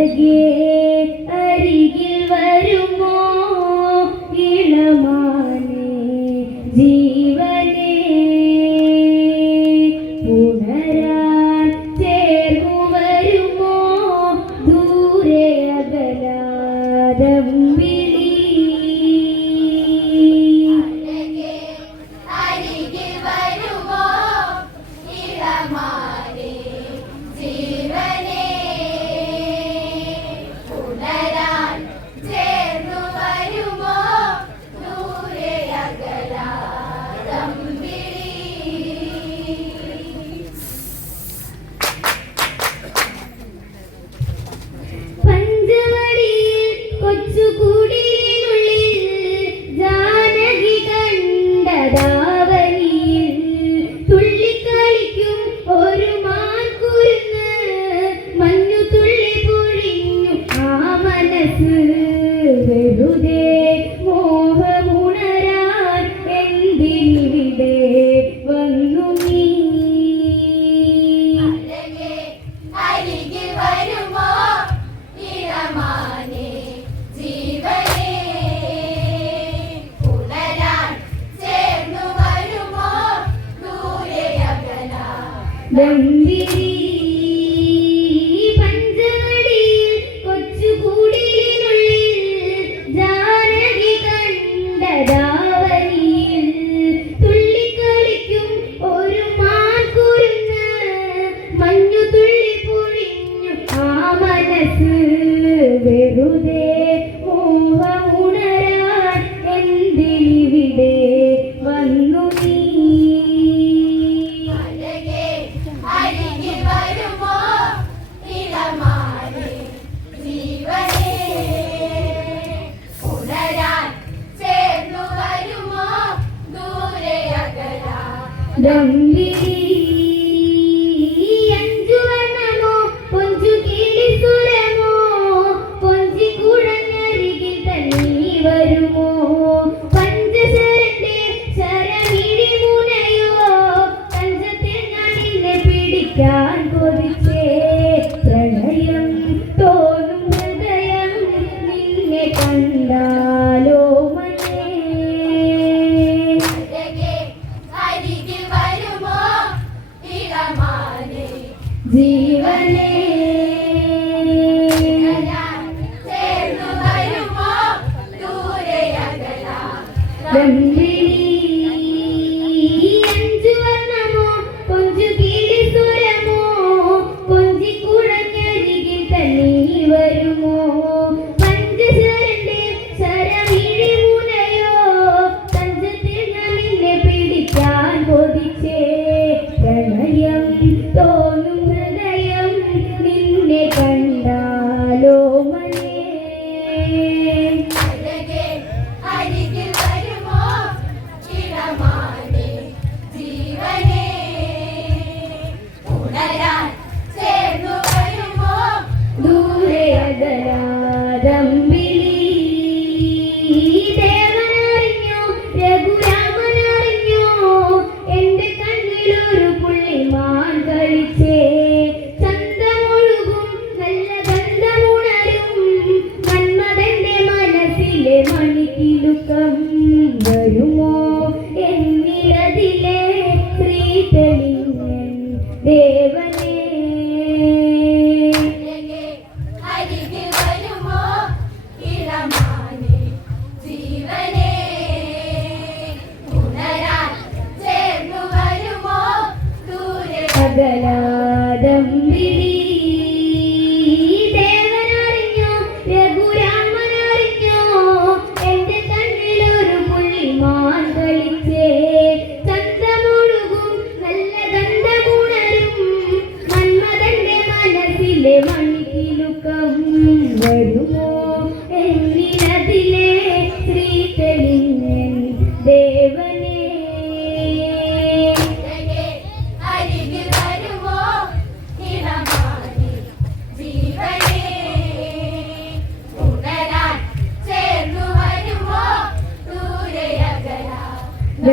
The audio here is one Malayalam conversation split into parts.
seguir. Allah.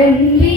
and we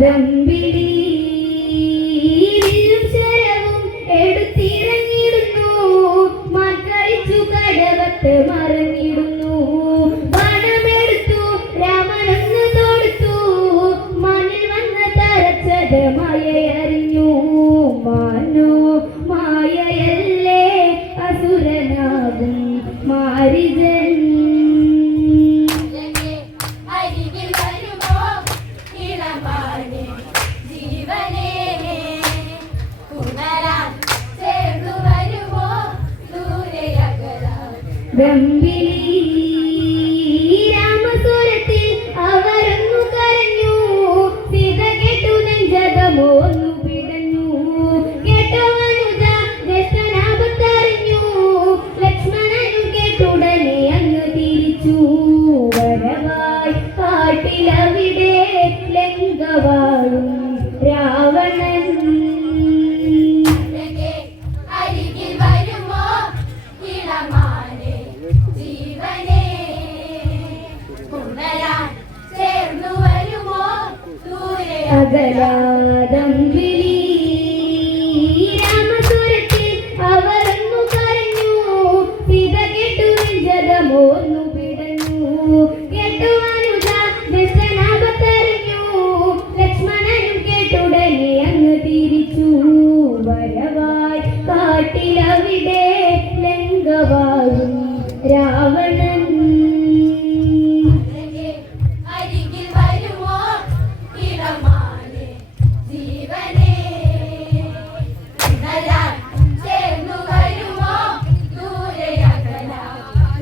ദമ്പിടി ശരവും എടുത്തിറങ്ങിടുന്നു മക്കളിച്ചു കടവത്ത് മറിഞ്ഞിടുന്നു പണമെടുത്തു രമണെന്ന് തൊടുത്തു. മണിൽ വന്ന് തരച്ചത് മഴയറിഞ്ഞു. മാനോ വെമ്പിലി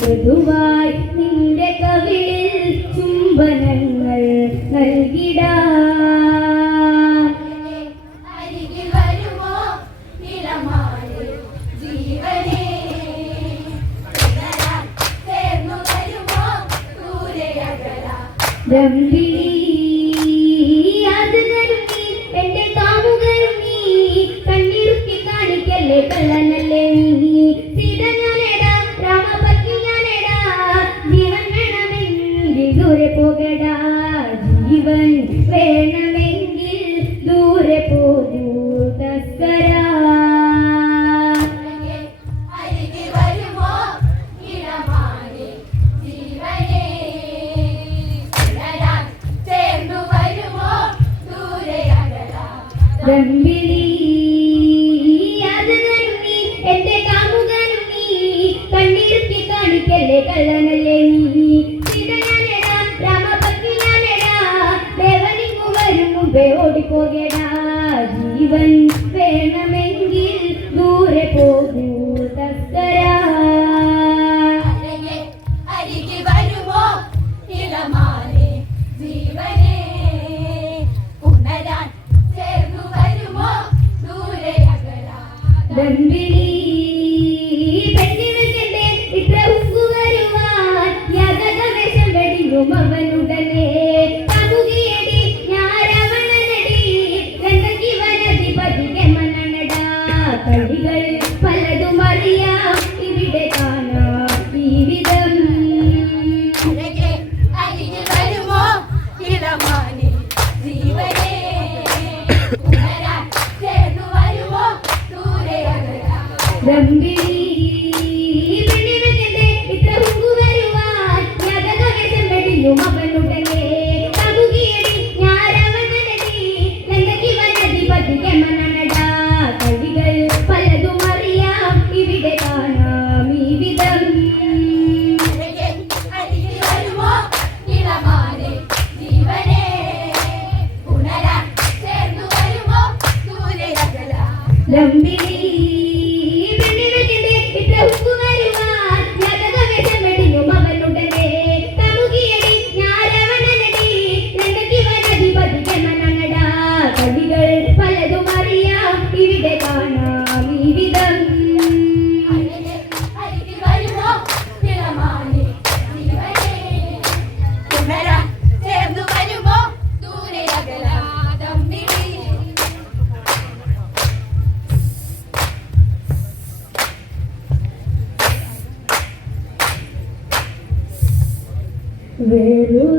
മൃദുവായി നിന്റെ കവിളിൽ ചുംബനങ്ങൾ നൽകിടാ. കള്ളനല്ലേ നീ? സീത ഞാനേടാ രാമപത്നി ഞാനേടാ. ജീവൻ വേണമെങ്കിൽ ദൂരെ പോകടാ. ജീവൻ വേണമെങ്കിൽ ദൂരെ പോകൂ തസ്കര ഗംഭിണീ ജീവൻ വേണമെങ്കിൽ ദൂരെ പോകൂ തസ്കര. അരികിൽ വരുമോ? ഇളമാരെ ജീവനെ. ഉണരാൻ ചേർന്നു വരുമോ? ദൂരെ അകലാ woman. தம்பி Velo